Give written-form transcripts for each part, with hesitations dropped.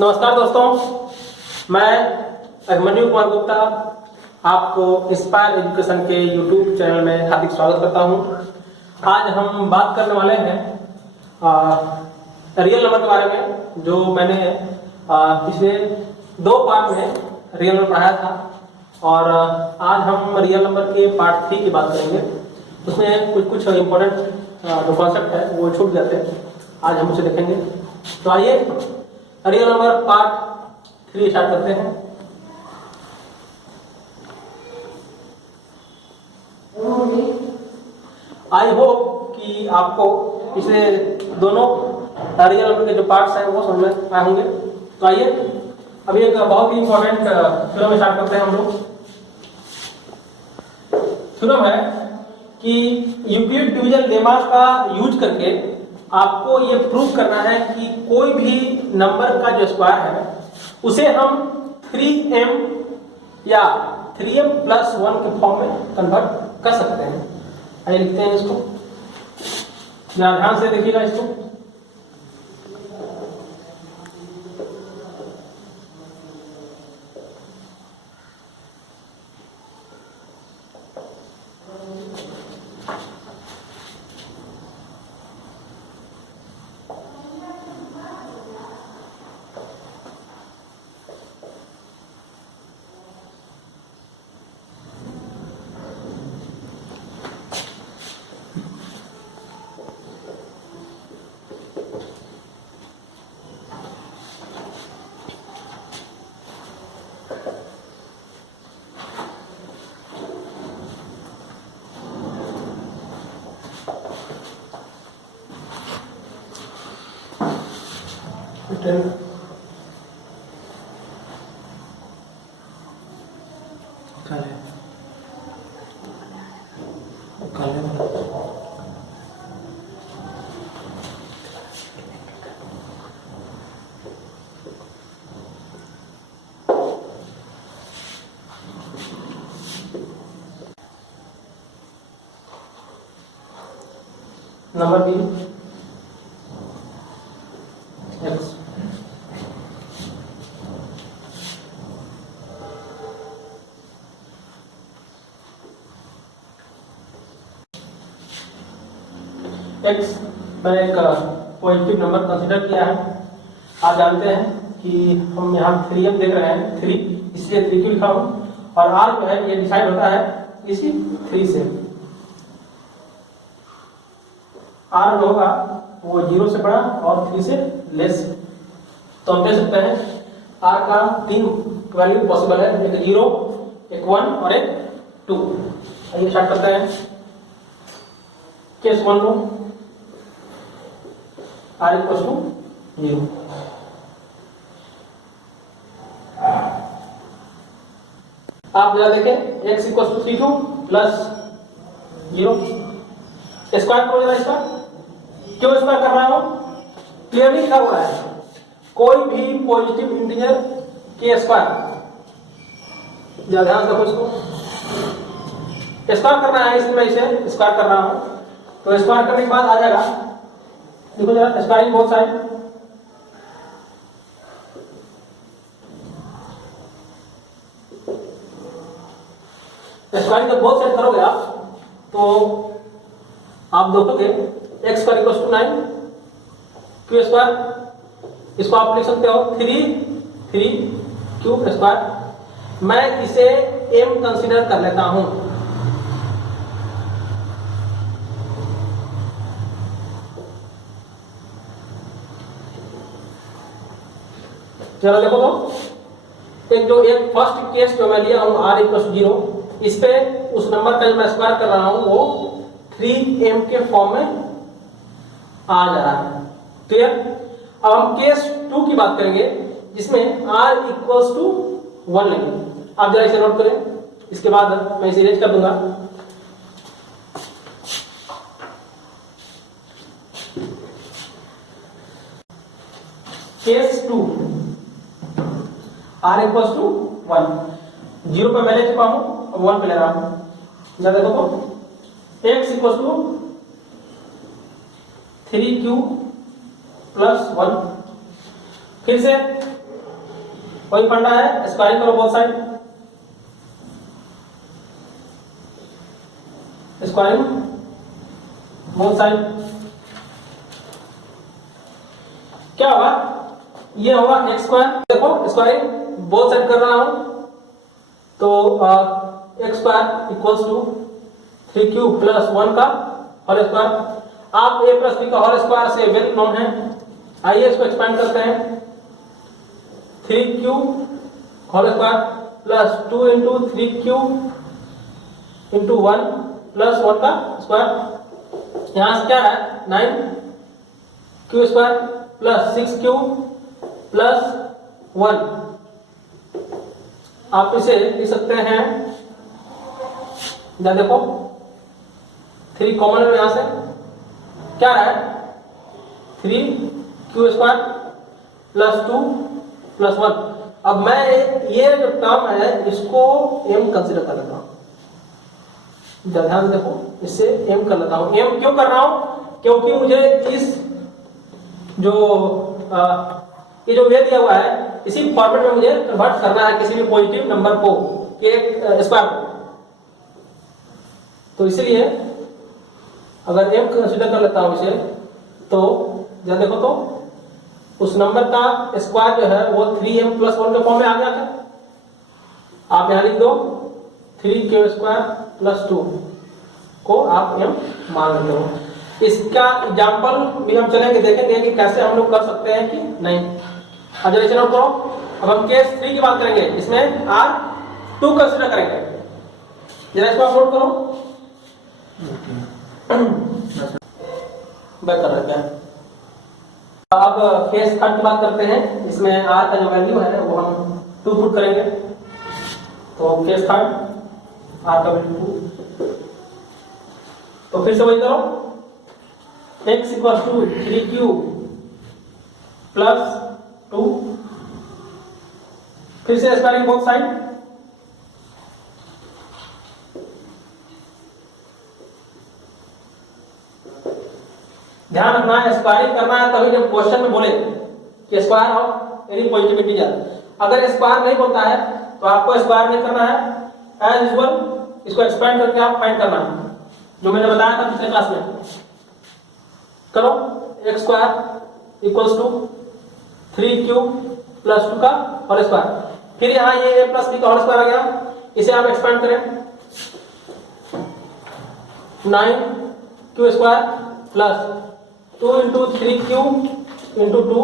नमस्कार दोस्तों, मैं अभिमन्यु कुमार गुप्ता आपको इंस्पायर एजुकेशन के यूट्यूब चैनल में हार्दिक स्वागत करता हूं। आज हम बात करने वाले हैं रियल नंबर के बारे में, जो मैंने पिछले 2 पार्ट में रियल नंबर पढ़ाया था और आज हम रियल नंबर के पार्ट 3 की बात करेंगे। उसमें कुछ इम्पोर्टेंट जो कॉन्सेप्ट है वो छूट जाते हैं, आज हम उसे देखेंगे। तो आइए रियल नंबर पार्ट 3 स्टार्ट करते हैं। आई होप कि आपको पिछले दोनों रियल नंबर के जो पार्ट्स हैं वो समझ में आए होंगे। तो आइए अभी एक बहुत ही इंपॉर्टेंट थ्योरम स्टार्ट करते हैं हम लोग। थ्योरम है कि यूक्लिड डिवीजन लेमा का यूज करके आपको ये प्रूव करना है कि कोई भी नंबर का जो स्क्वायर है उसे हम 3m या 3m प्लस 1 के फॉर्म में कन्वर्ट कर सकते हैं। आइए लिखते हैं इसको, ध्यान से देखिएगा इसको। नंबर बी एक्स एक्स मैंने एक पॉजिटिव नंबर कंसीडर किया है। आप जानते हैं कि हम यहाँ 3m देख रहे हैं, 3 इसलिए 3 क्यों लिखा हूँ, और r जो है ये डिसाइड होता है इसी 3 से। r जो होगा वो 0 से बड़ा और 3 से लेस। तो हम कह सकते हैं r का 3 वैल्यू पॉसिबल है, एक 0, एक 1 और एक 2। आइए स्टार्ट करते हैं। केस 1 लो, r इक्वल्स टू 0। आप जरा देखें, x equals to 32 plus 0। Square करो जरा इसका। क्यों स्क्वायर कर रहा हूं? क्लियरली लिखा हुआ है कोई भी पॉजिटिव इंटीजर के स्क्वायर। जरा ध्यान से देखो इसको, स्क्वायर करना है, इसलिए मैं इसे स्क्वायर कर रहा हूं। तो स्क्वायर करने के बाद आ जाएगा, देखो जरा स्क्वायरिंग बोथ साइड। स्क्वायरिंग जब बोथ साइड करोगे आप तो आप देखोगे x square equal to 9, q square. इसको आप लिख सकते हो 3 क्यू स्क्वायर। मैं इसे m कंसीडर कर लेता हूं। चलो देखो तो एक फर्स्ट केस जो मैं लिया हूं r इक्वल टू 0, इस पे उस नंबर का जो मैं स्क्वायर कर रहा हूं वो 3m के फॉर्म में आ जा रहा है। क्लियर? अब हम केस 2 की बात करेंगे जिसमें r इक्वल्स टू 1 लेंगे। आप जरा इसे नोट करें, इसके बाद मैं इसे इरेज कर दूंगा। केस 2 r इक्वल्स टू 1, 0 पे मैं ले चुका हूं, अब 1 पे ले रहा हूं। जरा देखो तो x equals to 3q plus 1। फिर से वही फंडा है, स्क्वायरिंग करो both side, squaring both side. क्या होगा, ये होगा एक्स स्क्वायर, देखो स्क्वायरिंग बोथ साइड कर रहा हूं तो x square equals to 3q plus 1 का होल स्क्वायर। आप a प्लस बी का होल स्क्वायर से वेल नोन है, आइए इसको एक्सपेंड करते हैं। 3q whole square plus 2 into 3q into 1 plus 1 का स्क्वायर। यहां से क्या है 9q square plus 6q plus 1। आप इसे लिख सकते हैं, या देखो 3 कॉमन है यहां से, क्या है 3q स्क्वायर प्लस 2 प्लस 1। अब मैं ये जो टर्म है इसको m कंसीडर कर लेता हूं, ध्यान देखो, इससे m कर लेता हूं। m क्यों कर रहा हूं, क्योंकि मुझे इस जो ये जो वे दिया हुआ है इसी फॉर्मेट में मुझे कन्वर्ट करना है किसी भी पॉजिटिव नंबर को के स्क्वायर को। तो इसलिए अगर m कंसीडर कर लेता हूं इसे, तो जरा देखो तो उस नंबर का स्क्वायर जो है वो 3m प्लस 1 के फॉर्म में आ गया था। आप यहां लिख दो 3q स्क्वायर प्लस 2 को आप m मान लेते हो। इसका एग्जाम्पल भी हम चलेंगे, देखेंगे कि कैसे हम लोग कर सकते हैं कि नहीं। अब जरा इसे नोट करो। अब हम केस 3 की बात करेंगे, इसमें R2 कंसीडर करेंगे। जरा इसको आप नोट करो, बेहतर है क्या। अब केस 3 की बात करते हैं, इसमें R का जो वैल्यू है वो हम 2 पुट करेंगे। तो केस 3 R का वैल्यू 2, तो फिर से वही करो, x equal to 3q plus 2, फिर से स्क्वायरिंग बोथ साइड, ध्यान रखना है स्क्वायरिंग करना है तभी जब क्वेश्चन में बोले कि square of any positive integer. अगर स्क्वायर नहीं बोलता है तो आपको स्क्वायर नहीं करना है, एज यूजुअल इसको एक्सपेंड करके आप फाइंड करना है, जो मैंने बताया था पिछले क्लास में। करो, x square equals to 3q plus 2 का होल स्क्वायर, फिर यहां ये a प्लस b का होल स्क्वायर आ गया, इसे आप एक्सपेंड करें 9q square plus 2 into 3q into 2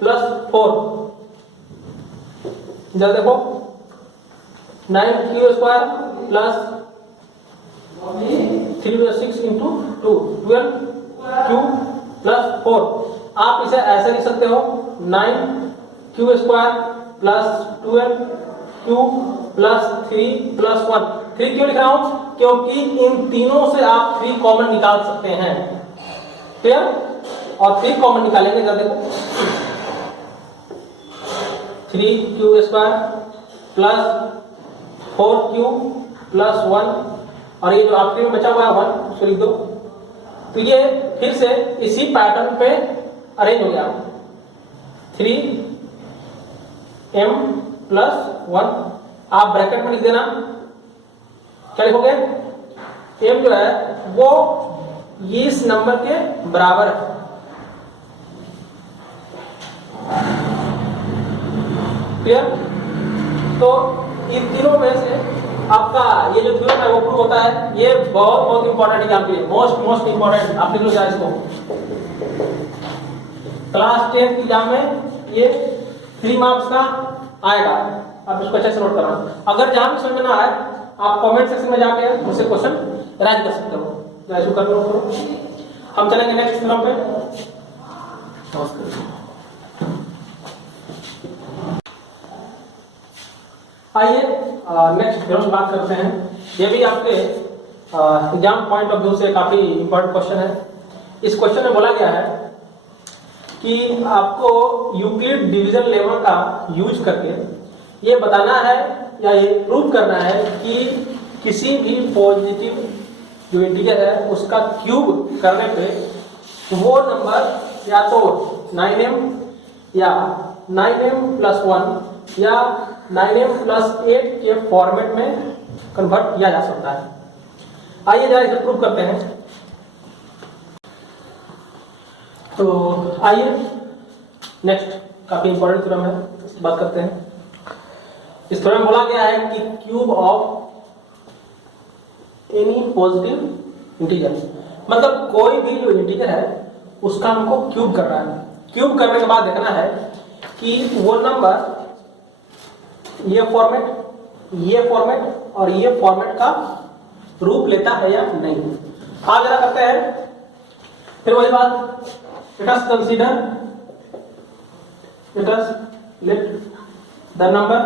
plus 4। जरा देखो 9q square plus 6 into 2 12q plus 4। आप इसे ऐसे लिख सकते हो 9q square plus 12q plus 3 plus 1। 3 क्यों लिख रहा हूं, क्योंकि इन तीनों से आप 3 कॉमन निकाल सकते हैं, क्लियर। और 3 कॉमन निकालेंगे, जरा देखो 3q square plus 4q plus 1, और ये जो आखिरी में बचा हुआ है 1 उसको लिख दो। तो ये फिर से इसी पैटर्न पे अरेंज हो गया, 3m प्लस 1। आप ब्रैकेट में लिख देना, क्या लिखोगे, m जो है वो इस नंबर के बराबर है। क्लियर। तो इन तीनों में से आपका ये जो थ्योरम है वो प्रूव होता है। ये बहुत बहुत इंपॉर्टेंट है आपके लिए, मोस्ट इंपॉर्टेंट। आप लिख लो जाए इसको, क्लास 10 की एग्जाम में ये 3 मार्क्स का आएगा। आप इसको अच्छे से नोट करना। अगर जहां भी समझ में ना आए आप कमेंट सेक्शन में जाके मुझसे क्वेश्चन राइज कर सकते हो, इसको कर लो। हम चलेंगे नेक्स्ट थ्योरम पे। आइए नेक्स्ट थ्योरम की बात करते हैं। ये भी आपके एग्जाम पॉइंट ऑफ व्यू से काफी इंपॉर्टेंट क्वेश्चन है। इस क्वेश्चन में बोला गया है कि आपको यूक्लिड डिवीजन लेमा का यूज करके ये बताना है या ये प्रूव करना है कि किसी भी पॉजिटिव जो इंटीजर है उसका क्यूब करने पे वो नंबर या तो 9m या 9m प्लस 1 या 9m + 8 के फॉर्मेट में कन्वर्ट किया जा सकता है। आइए जरा इसे प्रूव करते हैं। तो आइए नेक्स्ट काफी इंपॉर्टेंट थ्योरम है, इसकी बात करते हैं। इस थ्योरम में बोला गया है कि cube of any positive integer, मतलब कोई भी जो इंटीजर है उसका हमको क्यूब करना है। क्यूब करने के बाद देखना है कि वो नंबर ये फॉर्मेट और ये फॉर्मेट का रूप लेता है या नहीं। आज जरा करते हैं फिर वही बात। Let us let the number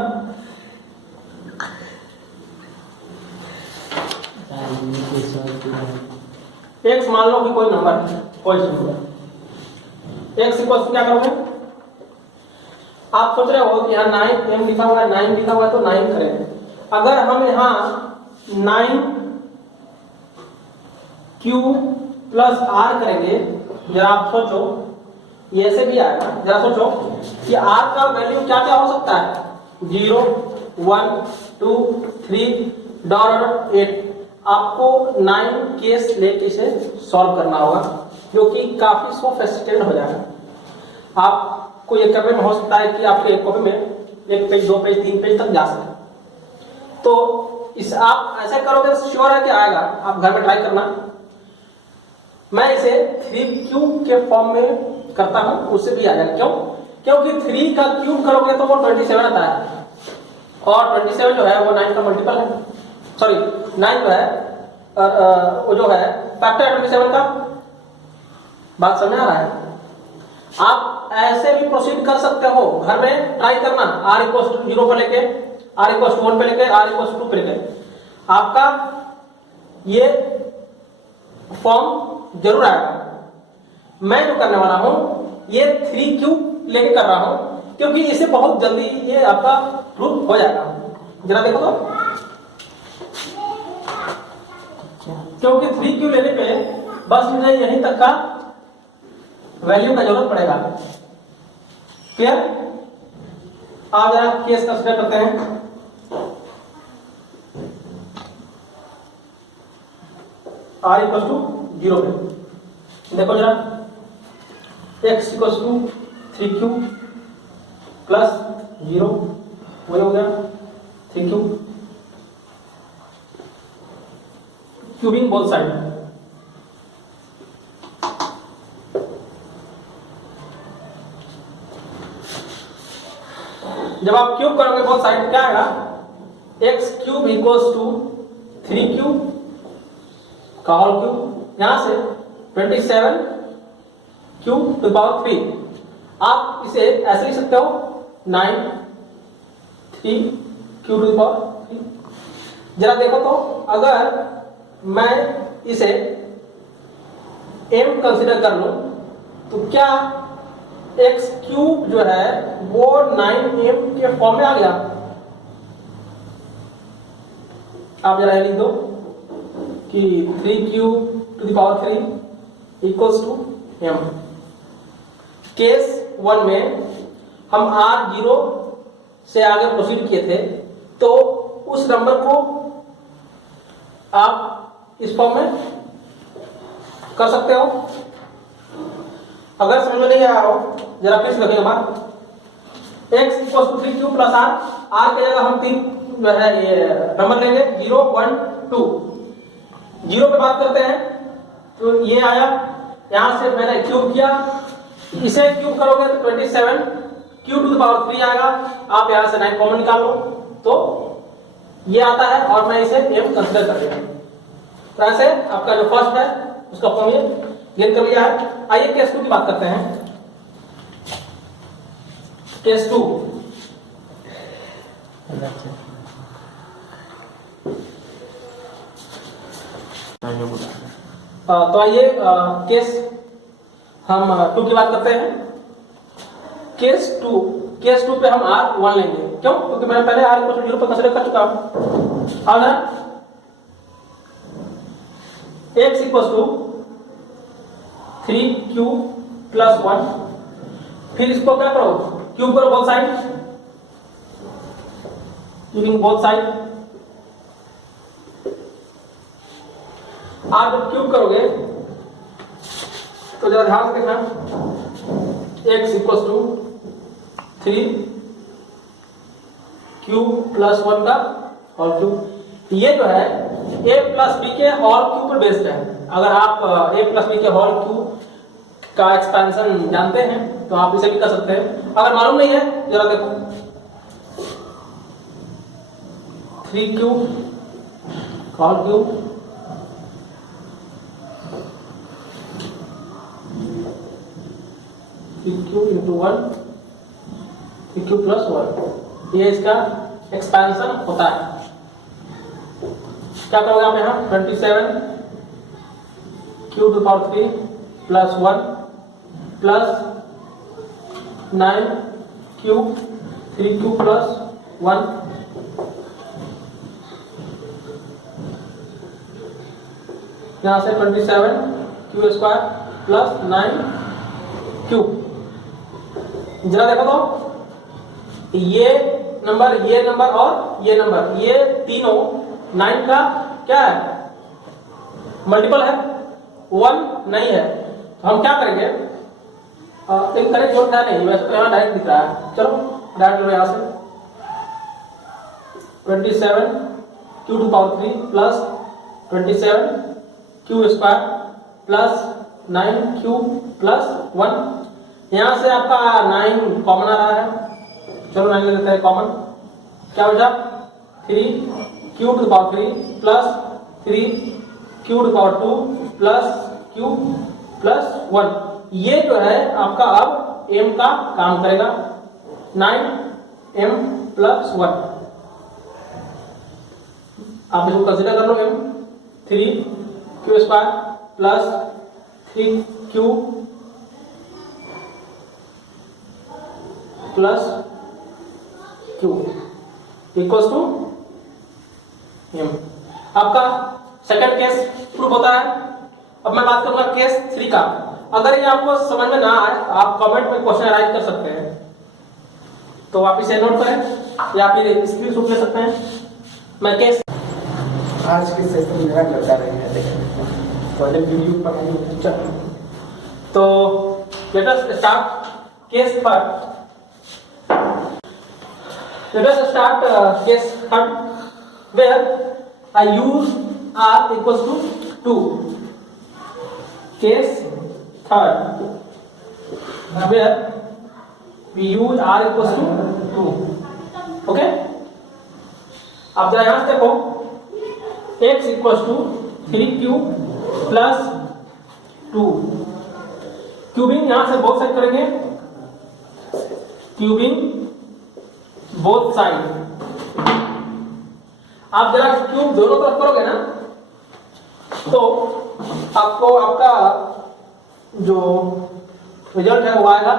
x मान लो कि कोई नंबर है, कोई नंबर x इक्वल टू क्या करोगे? आप सोच रहे हो कि यहाँ 9m लिखा हुआ है, 9 लिखा हुआ है तो 9 करेंगे। अगर हम यहाँ 9q + r करेंगे, जरा आप सोचो, ये ऐसे भी आएगा। जरा सोचो कि r का वैल्यू क्या क्या हो सकता है, 0 1 2 3 डॉट 8। आपको 9 केस लेके इसे सॉल्व करना होगा, जो कि काफी सोफिस्टिकेटेड हो जाएगा। आपको ये करने में हो सकता है कि आपके कॉपी में 1 पेज 2 पेज 3 पेज तक जा सके। तो इस आप ऐसा करोगे श्योर है कि आएगा, आप घर में ट्राई करना। मैं इसे 3q के फॉर्म में करता हूं, उससे भी आ जाएगा। क्यों? क्योंकि 3 का क्यूब करोगे तो वो 27 आता है, और 27 जो है वो 9 का मल्टीपल है। सॉरी 9 जो है वो जो है फैक्टर है 27 का। बात समझ आ रहा है? आप ऐसे भी प्रोसीड कर सकते हो, घर में ट्राई करना। r = 0 पर लेके, r = 1 पे लेके, r = 2 पे लेके आपका ये फॉर्म जरूर आएगा। मैं जो करने वाला हूं ये 3q लेके कर रहा हूं, क्योंकि इसे बहुत जल्दी ये आपका प्रूफ हो जाएगा। जरा देखो तो, क्योंकि 3q लेने पे बस मुझे यहीं तक का वैल्यू का जरूरत पड़ेगा। क्लियर? आप जरा केस कंसीडर करते हैं। r = 0 पे देखो जरा, x = 3q + 0 वही हो गया 3q, क्यूबिंग बोथ साइड। जब आप क्यूब करोगे बोथ साइड क्या आएगा? x³ = 3q का होल क्यूब, यहां से 27q⁴। आप इसे ऐसे लिख सकते हो 9 3q⁴। जरा देखो तो, अगर मैं इसे m कंसीडर कर लूं तो क्या x³ जो है वो 9m के फॉर्म में आ गया? आप जरा लिख दो कि 3q⁴ = m। केस 1 में हम r0 से आगे प्रोसीड किए थे, तो उस नंबर को आप इस फॉर्म में कर सकते हो। अगर समझ में नहीं आया हो जरा फिर से देखिएगा बात। x = 3q + r, r के जगह हम 3 जो है ये नंबर लेंगे 0 1 2। 0 पे बात करते हैं तो ये आया, यहां से मैंने क्यूब किया, इसे क्यूब करोगे तो 27q⁴ आएगा। आप यहां से 9 कॉमन निकाल लो तो ये आता है, और मैं इसे m कंसीडर कर लिया। तो ऐसे आपका जो फर्स्ट है उसका फॉर्म ये गेन कर लिया है। आइए केस 2 की बात करते हैं। केस 2 तो आइए केस हम 2 की बात करते हैं। केस 2 पे हम r1 लेंगे। क्यों? क्योंकि मैंने पहले r = 0 पर कंसीडर कर चुका हूं। अब x = 3q + 1, फिर इसको क्या करो, क्यूब करो both side, cubing both side. आप जब क्यूब करोगे तो जरा ध्यान से देखना, x equal to 3 cube plus 1 का होल क्यूब। ये जो है a प्लस बी के होल क्यूब पर बेस्ड है। अगर आप a प्लस बी के होल क्यूब का एक्सपेंशन जानते हैं तो आप इसे भी कर सकते हैं। अगर मालूम नहीं है जरा देखो, 3 cube whole cube cube into 1 cube plus 1, ये इसका एक्सपेंशन होता है। क्या करोगे आप यहाँ 27 cube two power 3 plus 1 plus 9 cube 3 cube plus 1, यहाँ से 27 क्यूब स्क्वायर प्लस 9 क्यूब। जरा देखो तो ये नंबर और ये नंबर, ये तीनों 9 का क्या है, मल्टीपल है, 1 नहीं है। तो हम क्या करेंगे, इन करें जोड़ है नहीं, वैसे तो यहाँ डायरेक्ट दिख रहा है। चलो डायरेक्ट लो यहाँ से 27 q to power 3 plus 27 q square plus 9 q plus 1। यहाँ से आपका 9 कॉमन आ रहा है, चलो 9 ले लेते हैं कॉमन। क्या बचा 3 q to power 3 plus 3 q to power 2 plus q plus 1। ये जो है आपका अब m का काम करेगा, 9m प्लस 1। आप इसको कंसिडर कर लो m, 3 q square plus 3 q plus q equals to m। आपका सेकंड केस प्रूव होता है। अब मैं बात करूंगा केस 3 का। अगर ये आपको समझ में ना आए तो आप कमेंट में क्वेश्चन राइट कर सकते हैं, तो आप इसे नोट करें या फिर स्क्रीनशॉट ले सकते हैं। मैं केस आज के सेशन मेरा लड़का रही है, पहले वीडियो पर तो let us start case third. Let us start case third, where I use r equals to 2. Case third, where we use r equals to 2. Okay? अब जरा यहाँ से देखो, x equals to 3 cube plus 2। Cubing यहाँ से both side करेंगे, cubing both side. आप जरा क्यूब दोनों तरफ करोगे ना तो आपको आपका जो रिजल्ट है वो आएगा।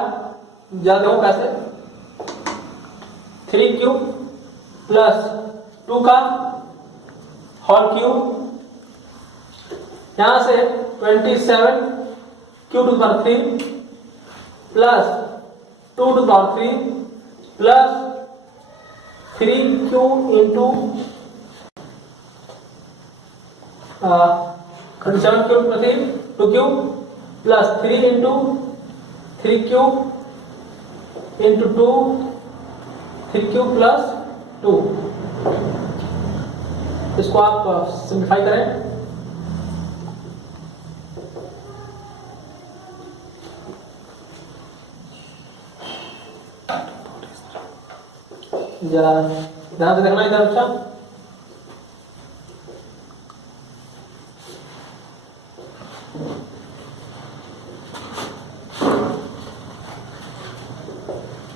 जरा देखो कैसे, 3 क्यूब प्लस 2 का होल क्यूब, यहां से 27 q to power 3 plus 2 to power 3 plus 3 q into 27 q 2 q plus 3 into 3 q into 2 3 q plus 2। इसको आप सिंप्लीफाई करें, जरा ध्यान से देखना इधर। अच्छा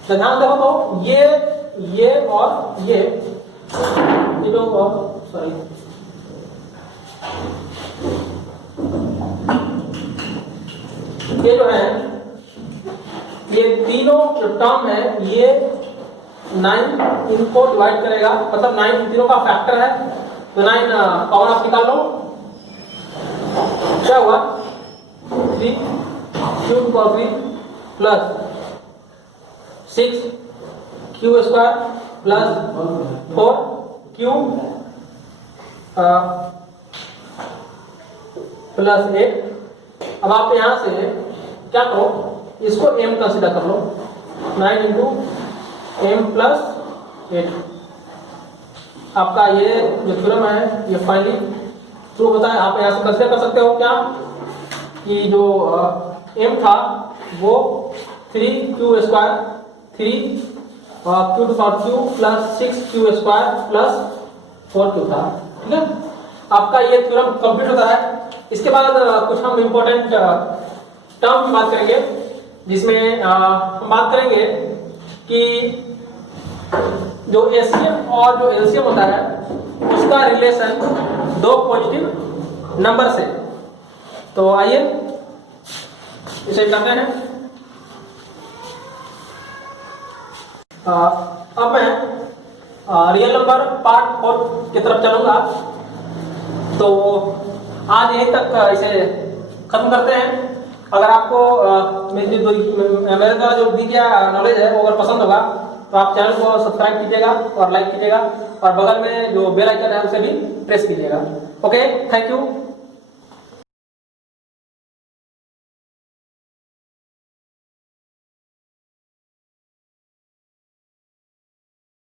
तो ध्यान देखो तो ये और ये जो सॉरी ये जो है ये तीनों जो टर्म है ये 9 इनको डिवाइड करेगा, मतलब 9 तीनों का फैक्टर है, तो 9 कॉमन आप निकाल लो। क्या हुआ 3 Q power 3 plus 6 Q square plus 4 Q plus 8। अब आप यहां से क्या करो, इसको m कंसीडर कर लो, 9 इंटू एम प्लस 8। आपका ये जो थ्योरम है ये फाइनली प्रूव होता है। आप यहां से कंसीडर कर सकते हो क्या कि जो m था वो 3q square 3 q to power q plus 6q square plus 4q था। ठीक है, आपका ये थ्योरम कंप्लीट होता है। इसके बाद कुछ हम इम्पोर्टेंट टर्म की बात करेंगे, जिसमें हम बात करेंगे कि जो एचसीएफ और जो एलसीएम होता है उसका रिलेशन दो पॉजिटिव नंबर से। तो आइए इसे करते हैं। अब मैं रियल नंबर पार्ट 4 की तरफ चलूंगा। तो आज यहीं तक इसे खत्म करते हैं। अगर आपको मेरे द्वारा जो दी गया नॉलेज है वो अगर पसंद होगा तो आप चैनल को सब्सक्राइब कीजिएगा और लाइक कीजिएगा, और बगल में जो बेल आइकन है उसे भी प्रेस कीजिएगा। Okay, thank you.